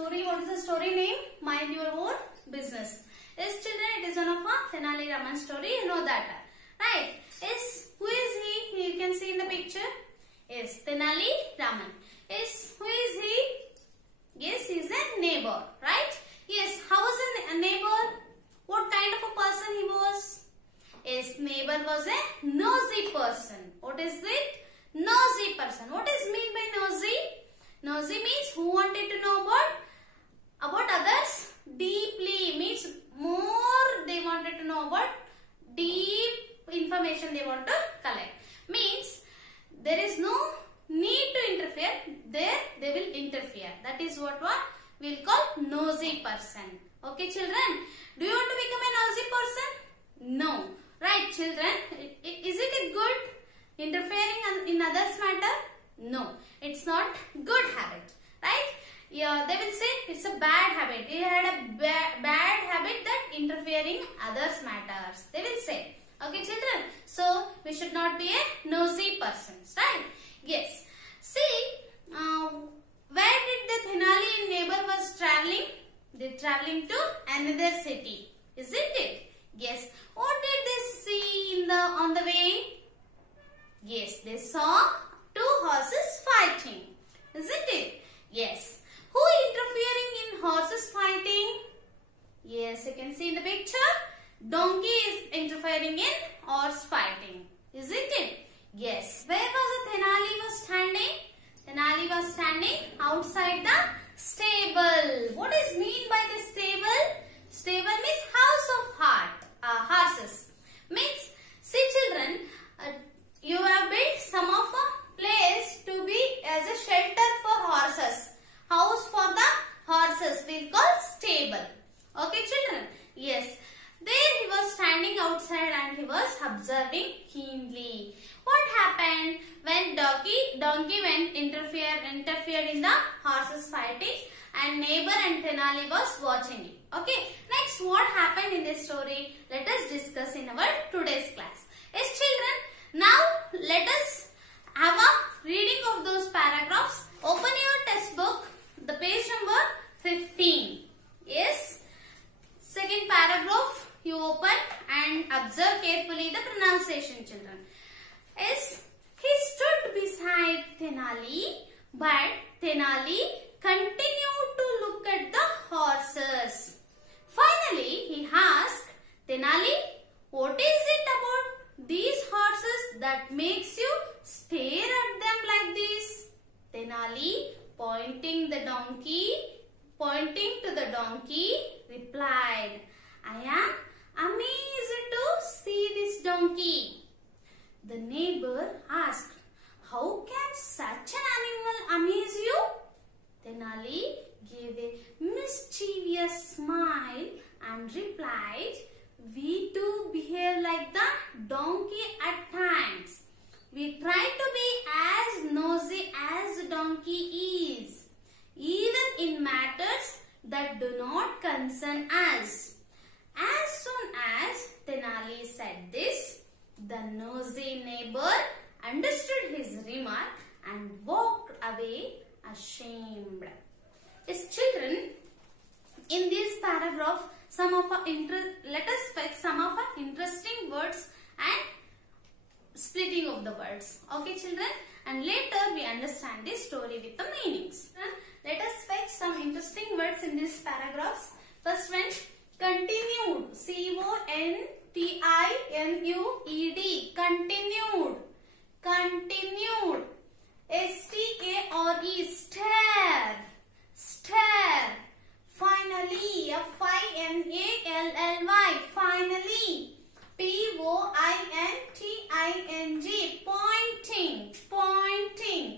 story. What is the story name? Mind your own business. Yes, children, it is one of a Tenali Raman story. You know that, right? Yes, who is he? You can see in the picture. Yes, Tenali Raman. Yes, who is he? Yes, he is a neighbor, right? Yes, how was a neighbor? What kind of a person he was? Yes, neighbor was a nosy person. What is it? Nosy person. What is mean by nosy? Nosy means who wanted to know about others deeply. Means more they wanted to know about deep information they want to collect. Means there is no need to interfere. There they will interfere. That is what we will call nosy person. Okay, children. Do you want to become a nosy person? No. Right, children? Is it a good interfering in others' matter? No, it's not good habit. Right? Yeah, they will say it's a bad habit. You had a bad habit that interfering others' matters. They will say. Okay, children? So, we should not be a nosy persons. Right? Yes. See, where did the Tenali neighbor was traveling? They traveling to another city. Isn't it? Yes. What did they see on the way? Yes, they saw two horses fighting. Isn't it? Yes. Who interfering in horses fighting? Yes, you can see in the picture. Donkey is interfering in horse fighting. Isn't it? Yes. Where was the Tenali was standing? Tenali was standing outside the stable. What is mean by the stable? Stable means house of horses. Means, see children, you have built some of a place to be as a shelter for horses. House for the horses we will call stable. Okay children? Yes. There he was standing outside and he was observing keenly. What happened when donkey went interfered in the horses fighting and neighbor and Tenali was watching it. Okay. Next, what happened in this story? Let us discuss in our today's class. Yes, children. Now, let us have a reading of those paragraphs. Open your textbook, the page number 15. Yes. Second paragraph you open and observe carefully the pronunciation, children. Yes. He stood beside Tenali, but Tenali continued to look at the horses. Finally, he asked, Tenali, what is it about these horses that makes you stare at them like this? Tenali, pointing to the donkey, replied, I am amazed to see this donkey. The neighbor asked, how can such an animal amaze you? Tenali gave a mischievous smile and replied, we too behave like the donkey at times. We try to be as nosy as the donkey is, even in matters that do not concern us. As soon as Tenali said this, the nosy neighbor understood his remark and walked away ashamed. Yes, children, in this paragraph, let us fetch some of our interesting words and splitting of the words. Okay, children, and later we understand this story with the meanings. Let us fetch some interesting words in these paragraphs. First one, continued. C-O-N-T-I-N-U-E-D. Continued. Continued. S-T-A-R-E. Stare. Stare. Finally. F-I-N-A-L-L-Y. Finally. P-O-I-N-T-I-N-G. Pointing. Pointing.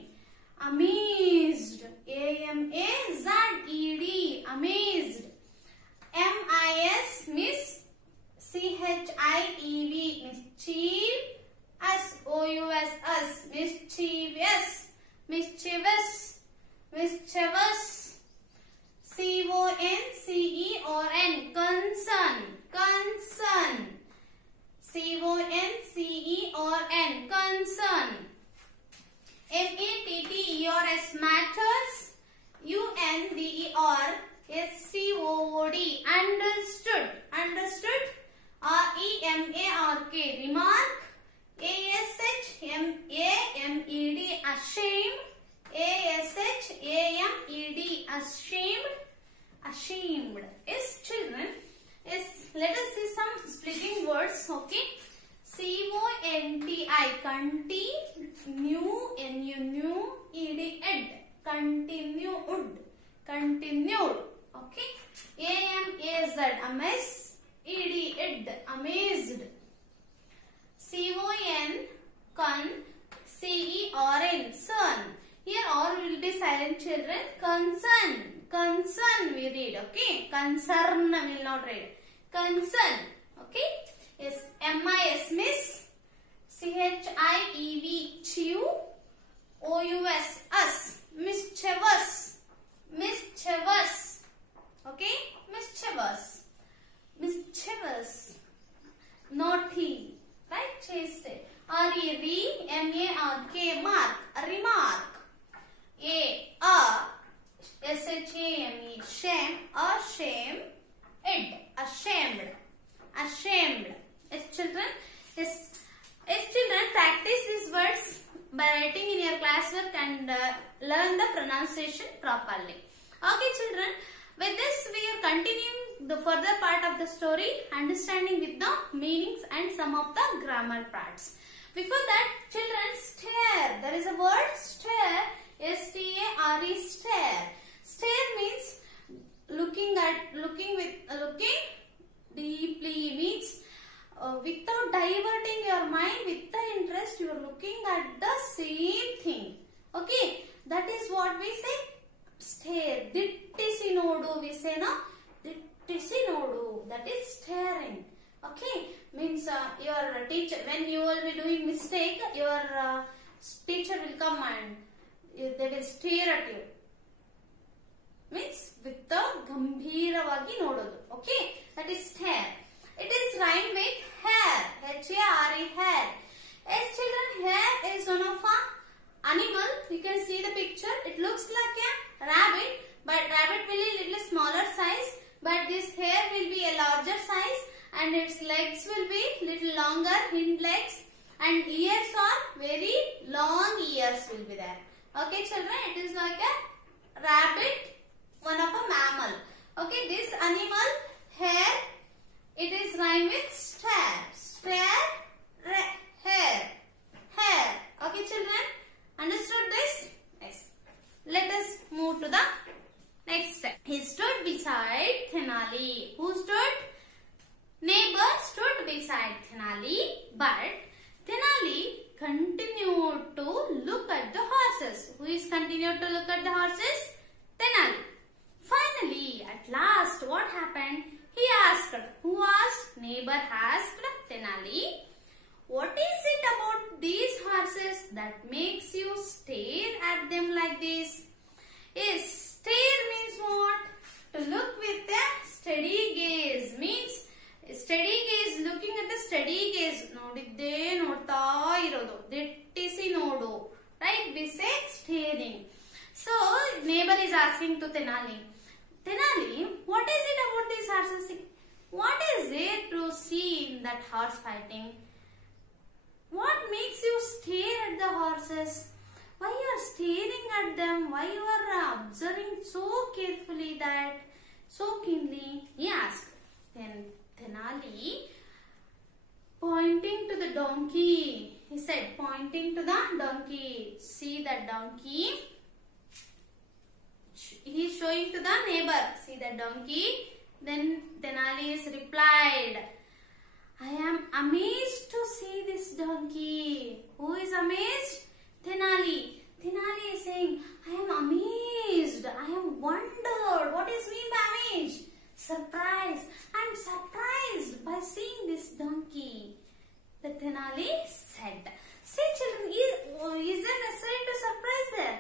Amazed. A-M-A-Z-E-D. Amazed. M-I-S. Miss. C-H-I-E-V. Mischief. S-O-U-S. Us. Mischievous. Mischievous. Mischievous. C-O-N-C-E-R-N. Concern. Concern. C-O-N-C-E-R-N. Concern. M-A-T-T-E-R-S. Matters. U-N-D-E-R. S-C-O-O-D. Understood. Understood. R-E-M-A-R-K. Remark. A-S-H-M-A-M-E-D. Ashamed. A-S-H-A-M-E-D. Ashamed. Ashamed. Yes, children. Yes, let us see some splitting words. Okay. C-O-N-T-I. Continue. N-U-New. E-D. Ed. Continued. Continued. Okay. A-M-A-Z. Amaze. E-D. Ed. Amazed. C-O-N. Con. C-E-R-N. Son. Here all will be silent, children. Concern. Concern we read. Okay. Concern will not read. Concern. Okay. Yes. M-I-S. Miss. C-H-I-E-V. Chew. O-U-S. Us. Mischievous. Mischievous. Okay. Mischievous. Mischievous. Naughty. Right? Chase it. R-E-M-A-R-K. Mark. Remark. S-H-A-M-E. Shame. Ashamed. Ashamed. Ashamed. Yes, children. Yes, children. Practice these words by writing in your classwork and learn the pronunciation properly. Okay, children. With this, we are continuing the further part of the story, understanding with the meanings and some of the grammar parts. Before that, children, stare. There is a word stare. S-T-A-R-E. Stare. Stare means looking deeply, means without diverting your mind, with the interest, you are looking at the same thing. Okay, that is what we say. Stare. Dittisi nodu. We say no. Dittisi nodu. That is staring. Okay, means your teacher, when you will be doing mistake, your teacher will come and they will stare at you. Means with the gambhiravagi nododu. Okay, that is stare. It is rhymed with hair. H-A-R-E. Hair. Yes, children, hair is one of a animal. You can see the picture. It looks like a rabbit, but rabbit will be a little smaller size. But this hair will be a larger size, and its legs will be little longer, hind legs, and ears are very long ears will be there. Okay, children, it is like a rabbit, one of a mammal. Okay, this animal hair, it is rhymed with stare. Stare, hair, hair. Okay, children, understood this? Yes. Let us move to the next step. He stood beside Thenali. Who stood? Neighbor stood beside Thenali, but Thenali continued to look at the horses. Who is continued to look at the horses? Thenali. Finally, at last, what happened? He asked. Who asked? Neighbor asked Thenali, what is it about these horses that makes you stare at them like this? Yes, stare means what? To look with a steady gaze. Means steady gaze, looking at the steady gaze. Nodidde nodta irodu. Dittisi nodu. Right? We say staring. So, neighbor is asking to Thenali. Thenali, what is it about these horses? What is there to see in that horse fighting? What makes you stare at the horses? Why you are staring at them? Why you are observing so carefully that, so keenly? He asked. Then Thenali, pointing to the donkey, he said, pointing to the donkey. See that donkey? He is showing to the neighbor. See that donkey? Then Thenali is replied, I am amazed to see this donkey. Who is amazed? Thenali. Thenali is saying, I am amazed. I am wondered. What is mean by amazed? Surprised. I am surprised by seeing this donkey. The Thenali said. See, children, is it necessary to surprise there?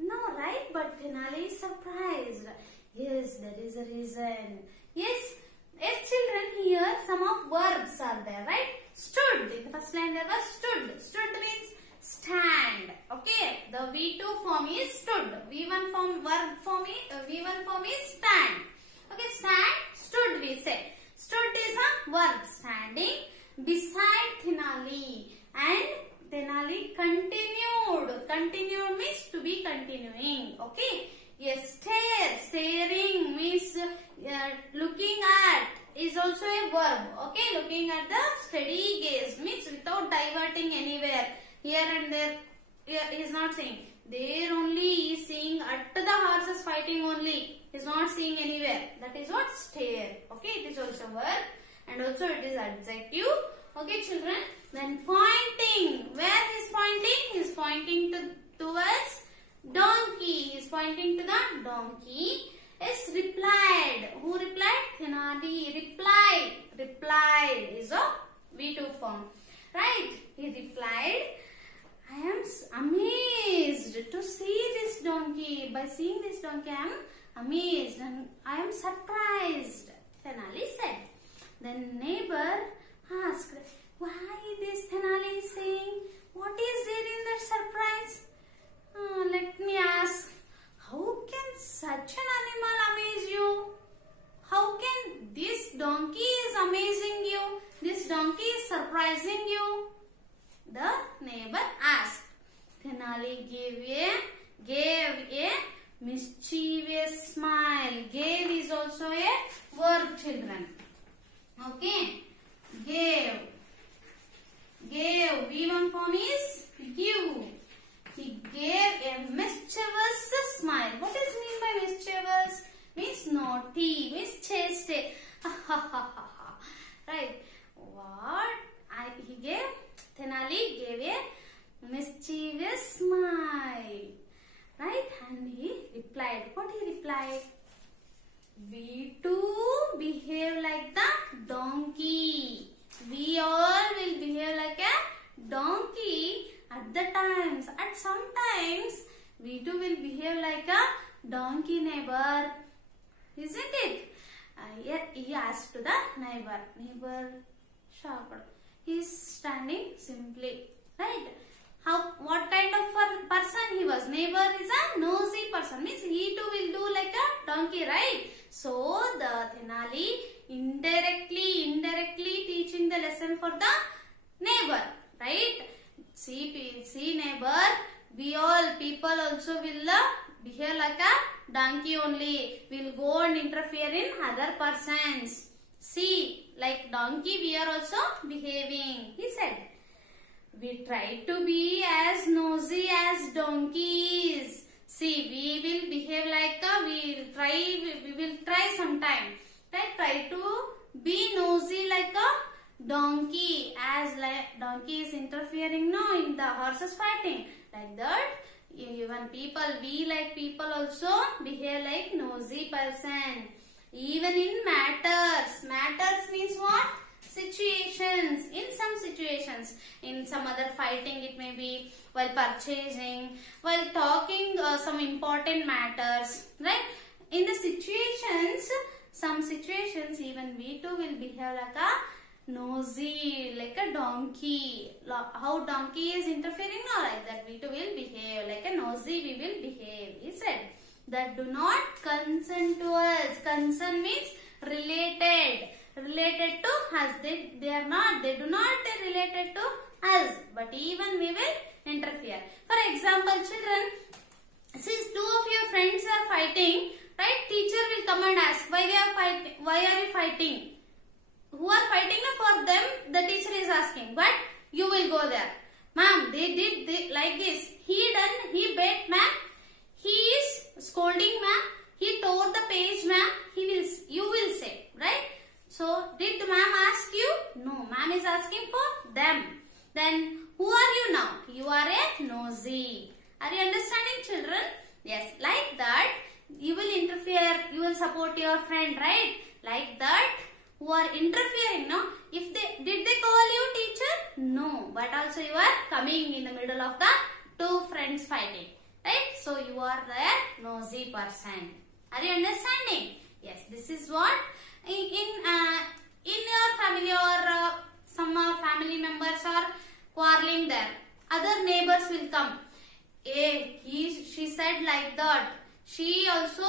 No, right? But Thenali is surprised. Yes, that is a reason. Yes, children, here some of verbs are there, right? Stood. In the first line there was stood. Stood means stand. Okay, the V2 form is stood. V1 form, verb form is stand. verb, standing beside Thenali, and Thenali continued. Continued means to be continuing. Okay. Yes, stare. Staring means looking at is also a verb. Okay. Looking at the steady gaze means without diverting anywhere. Here and there. He is not saying. There only he is seeing at the horses fighting only. He is not seeing anywhere. That is what stare. Okay. It is also verb and also it is adjective. Okay, children. Then pointing. Where he is pointing? He is pointing towards donkey. He is pointing to the donkey. Is replied. Who replied? Thenali replied. Replied is a V2 form. Right? He replied, I am amazed to see this donkey. By seeing this donkey, I am amazed and I am surprised. Thenali said. Then neighbor asked, why this Thenali is saying? What is there in that surprise? Let me ask. How can such an animal amaze you? How can this donkey is amazing you? This donkey is surprising you? The neighbor asked. Thenali gave a mischievous smile. Gave is also a verb, children. Okay. Gave. V1 form is give. He gave a mischievous smile. What is mean by mischievous? Means naughty, means chaste. Right. What? Thenali gave a mischievous smile. Right? And he replied. What he replied? We too behave like the donkey. We all will behave like a donkey at the times. At some times, we too will behave like a donkey, neighbor. Isn't it? He asked to the neighbor. Neighbor shocked. He is standing simply. Right? What kind of person he was? Neighbor is a nosy person. Means he too will do like a donkey, right? So the Thenali indirectly teaching the lesson for the neighbor, right? See neighbor, we all people also will behave like a donkey only. Will go and interfere in other persons. See, like donkey we are also behaving. He said, we try to be as nosy as donkeys. See, we will behave like we will try sometime. Right? Try to be nosy like a donkey, as like donkey is interfering in the horses fighting. Like that, even we like people also behave like nosy person. Even in matters. Matters means what? Situations. In some situations, in some other fighting, it may be while purchasing, while talking some important matters, right? In the situations, some situations, even we too will behave like a nosy, like a donkey. How donkey is interfering, or like that we too will behave like a nosy. We will behave. He said that do not concern to us. Concern means related. Related to us. They are not. They do not related to us. But even we will interfere. For example, children, since two of your friends are fighting, right? Teacher will come and ask, why are you fighting? Who are fighting for them? The teacher is asking. But you will go there. Ma'am, they did like this. He bet, ma'am. He is scolding, ma'am. He tore the page, ma'am. You will say, right? So, did ma'am ask you? No, ma'am is asking for them. Then, who are you now? You are a nosy. Are you understanding, children? Yes, like that, you will interfere, you will support your friend, right? Like that, who are interfering, no? Did they call you teacher? No, but also you are coming in the middle of the two friends fighting, right? So, you are the nosy person. Are you understanding? Yes, this is what in your family or some family members are quarreling there. Other neighbors will come. She said like that. She also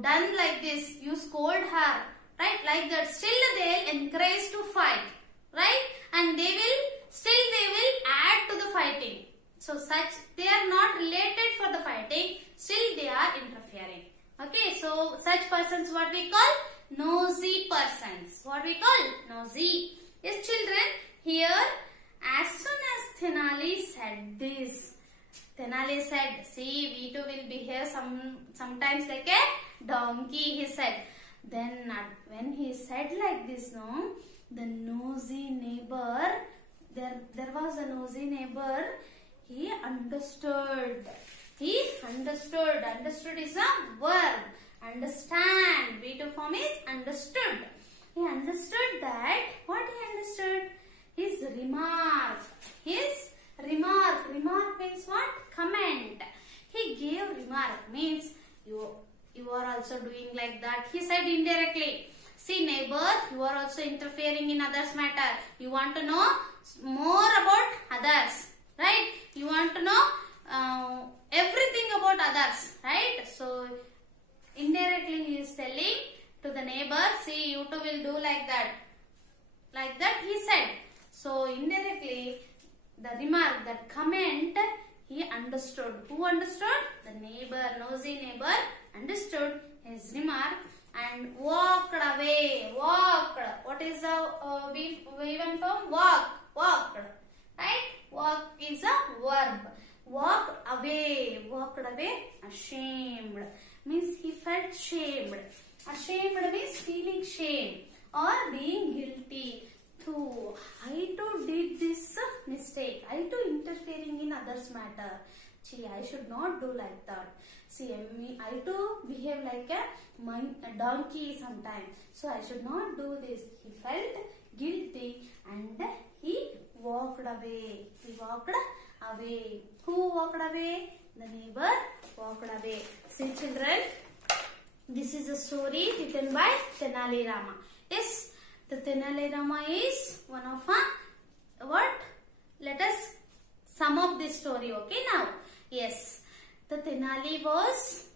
done like this. You scold her. right? Like that. Still they'll encourage to fight, right? And they will add to the fighting. So such, they are not related for the fighting, still they are interfering. Okay, so such persons what we call? Nosy persons. What we call? Nosy. Yes, children, here as soon as Thenali said this, Thenali said, see, V2 will behave sometimes like a donkey, he said. Then when he said like this, no, the nosy neighbor, there was a nosy neighbor, he understood. He understood. Understood is a verb. Understand. V2 form is understood. He understood that. What he understood? His remark. His remark. Remark means what? Comment. He gave remark. Means you are also doing like that. He said indirectly. See neighbor, you are also interfering in others' matter. You want to know more about others. Right? You want to know everything about others. Right? So indirectly he is telling to the neighbor, see you too will do like that. Like that he said. So indirectly the remark, that comment, he understood. Who understood? The neighbor, nosy neighbor understood his remark and walked away. Walked. What is the we went from? Walk. Walked. Right? Walk is a verb. Walked away. Walked away. Ashamed. Means he felt shamed. Ashamed means feeling shame or being guilty. So, I too did this mistake. I too interfering in others' matter. See, I should not do like that. See, I too behave like a donkey sometimes. So, I should not do this. He felt guilty and he walked away. He walked away. Who walked away? The neighbor walked away. See, children, this is a story written by Tenali Rama. Yes. The Tenali Rama is one of what? Let us sum up this story, okay now. Yes, the Tenali was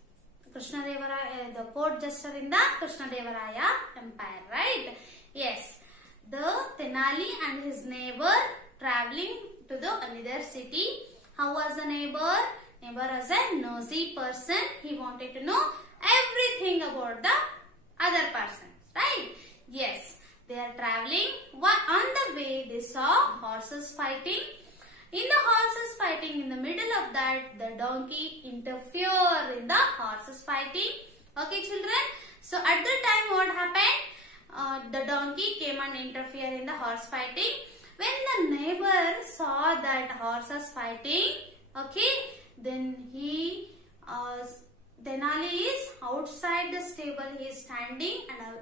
Krishnadevaraya, the court jester in the Krishnadevaraya empire, right? Yes, the Tenali and his neighbor traveling to the another city. How was the neighbor? Neighbor was a nosy person. He wanted to know everything about the other person, right? Yes. They are traveling. On the way, they saw horses fighting. In the horses fighting, in the middle of that, the donkey interfered in the horses fighting. Okay, children. So, at the time, what happened? The donkey came and interfered in the horse fighting. When the neighbor saw that horses fighting, okay, then Tenali is outside the stable. He is standing and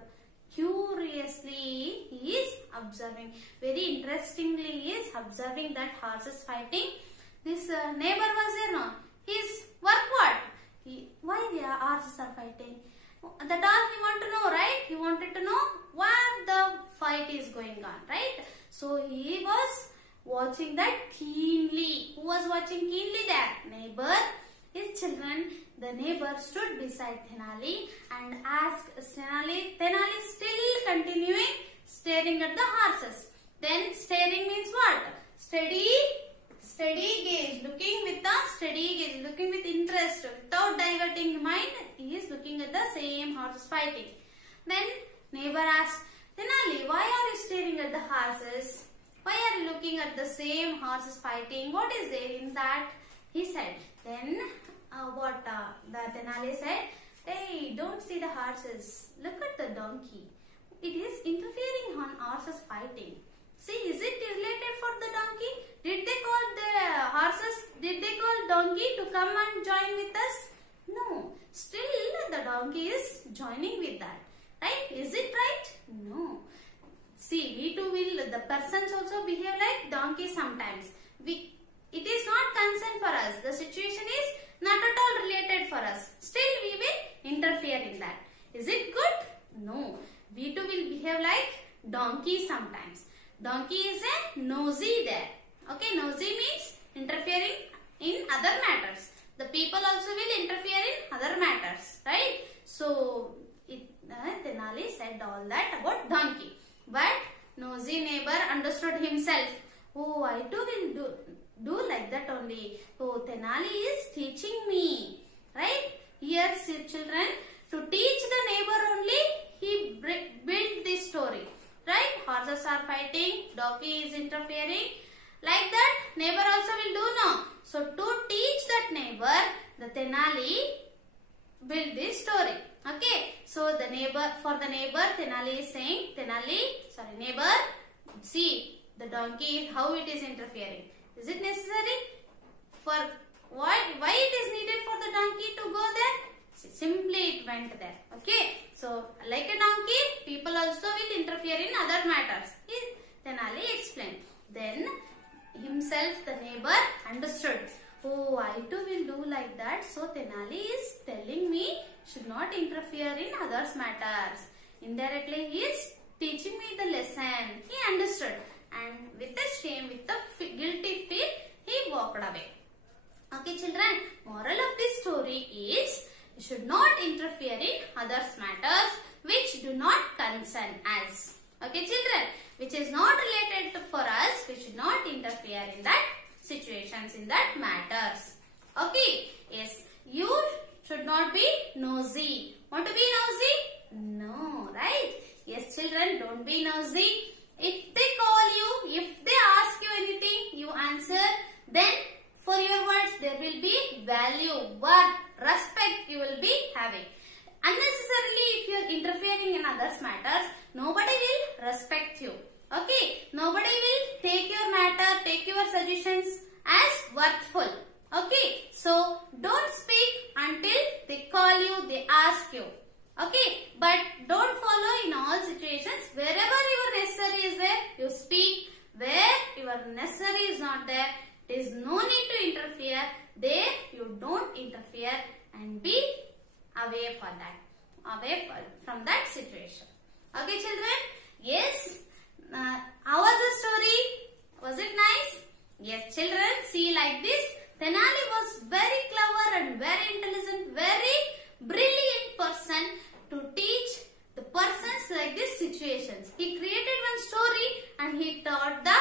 curiously he is observing. Very interestingly he is observing that horses fighting. This neighbor was there, no? His work what? Why the horses are fighting? That all he wanted to know, right? He wanted to know what the fight is going on, right? So he was watching that keenly. Who was watching keenly that? Neighbor. His children. The neighbor stood beside Tenali and asked Tenali still continuing staring at the horses. Then staring means what? Steady gaze, looking with a steady gaze, looking with interest, without diverting mind. He is looking at the same horses fighting. Then neighbor asked, Tenali, why are you staring at the horses? Why are you looking at the same horses fighting? What is there in that? He said. Then the Tenali said, hey, don't see the horses. Look at the donkey. It is interfering on horses fighting. See, is it related for the donkey? Did they call the horses, did they call donkey to come and join with us? No. Still the donkey is joining with that. Right? Is it right? No. See, we too will, the persons also behave like donkey sometimes. It is not concern for us. The situation is not at all related for us. Still we will interfere in that. Is it good? No. We too will behave like donkey sometimes. Donkey is a nosy there. Okay, nosy means interfering in other matters. The people also will interfere in other matters, right? So, Tenali Tenali said all that about donkey. But nosy neighbor understood himself. Oh, I too will do like that only. Oh, Tenali is teaching me. Right? Here, children, to teach the neighbor only, he built this story. Right? Horses are fighting, donkey is interfering. Like that, neighbor also will do now. So, to teach that neighbor, the Tenali built this story. Okay. So, the neighbor, Tenali is saying, neighbor, see the donkey, how it is interfering. Is it necessary? For what? Why it is needed for the donkey to go there? Simply it went there. Okay. So, like a donkey, people also will interfere in other matters. Tenali explained. Then, himself, the neighbor, understood. Oh, I too will do like that. So, Tenali is telling me should not interfere in others' matters. Indirectly, he is teaching me the lesson. He understood. And with the shame, with the guilty feel, he walked away. Okay, children. Moral of this story is you should not interfere in others' matters which do not concern us. Okay, children. Which is not related for us. We should not interfere in that situations, in that matters. Okay. Yes. You should not be nosy. Want to be nosy? No. Right? Yes, children. Don't be nosy. If they call you, if they ask you anything, you answer. Then for your words there will be value, worth, respect you will be having. Unnecessarily if you are interfering in others' matters, nobody will respect you. Okay. Nobody will take your matter, take your suggestions as worthful. Okay. So, don't speak until they call you, they ask you. Okay. But don't follow in all situations. Wherever your necessary is there, you speak. Where your necessary is not there, there is no need to interfere. There you don't interfere and be away for that. Away from that situation. Okay, children? Yes. How was the story? Was it nice? Yes, children. See, like this, Tenali was very clever and very intelligent, very brilliant person to teach the persons like this situations. He created one story and he taught the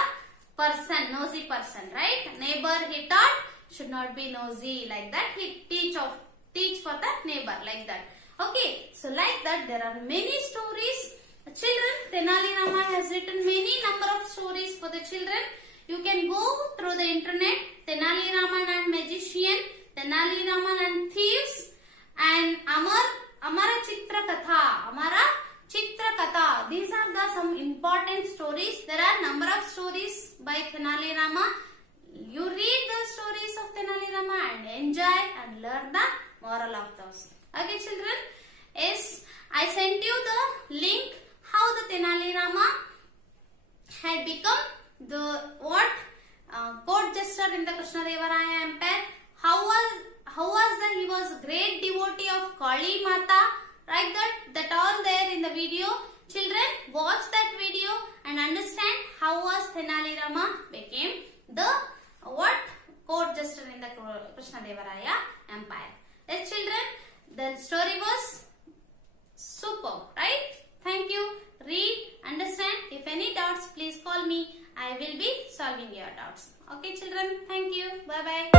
person, nosy person, right? Neighbor he taught should not be nosy like that. He teach for the neighbor like that. Okay, so like that there are many stories. Children, Tenali Rama has written many number of stories for the children. You can go through the internet. Tenali Raman and Magician, Tenali Raman and Thieves, and Amara Chitra Katha. These are the some important stories. There are number of stories by Tenali Rama. You read the stories of Tenali Rama and enjoy and learn the moral of those. Okay, children. Yes, I sent you the link how the Tenali Rama had become the court jester in the Krishnadevaraya Empire. How was that he was great devotee of Kali Mata, like that all there in the video. Children, watch that video and understand how was Tenali Rama became the court jester in the Krishnadevaraya Empire. Yes, children, the story was superb, right? Thank you. Read, understand. If any doubts, please call me. I will be solving your doubts. Okay, children. Thank you. Bye-bye.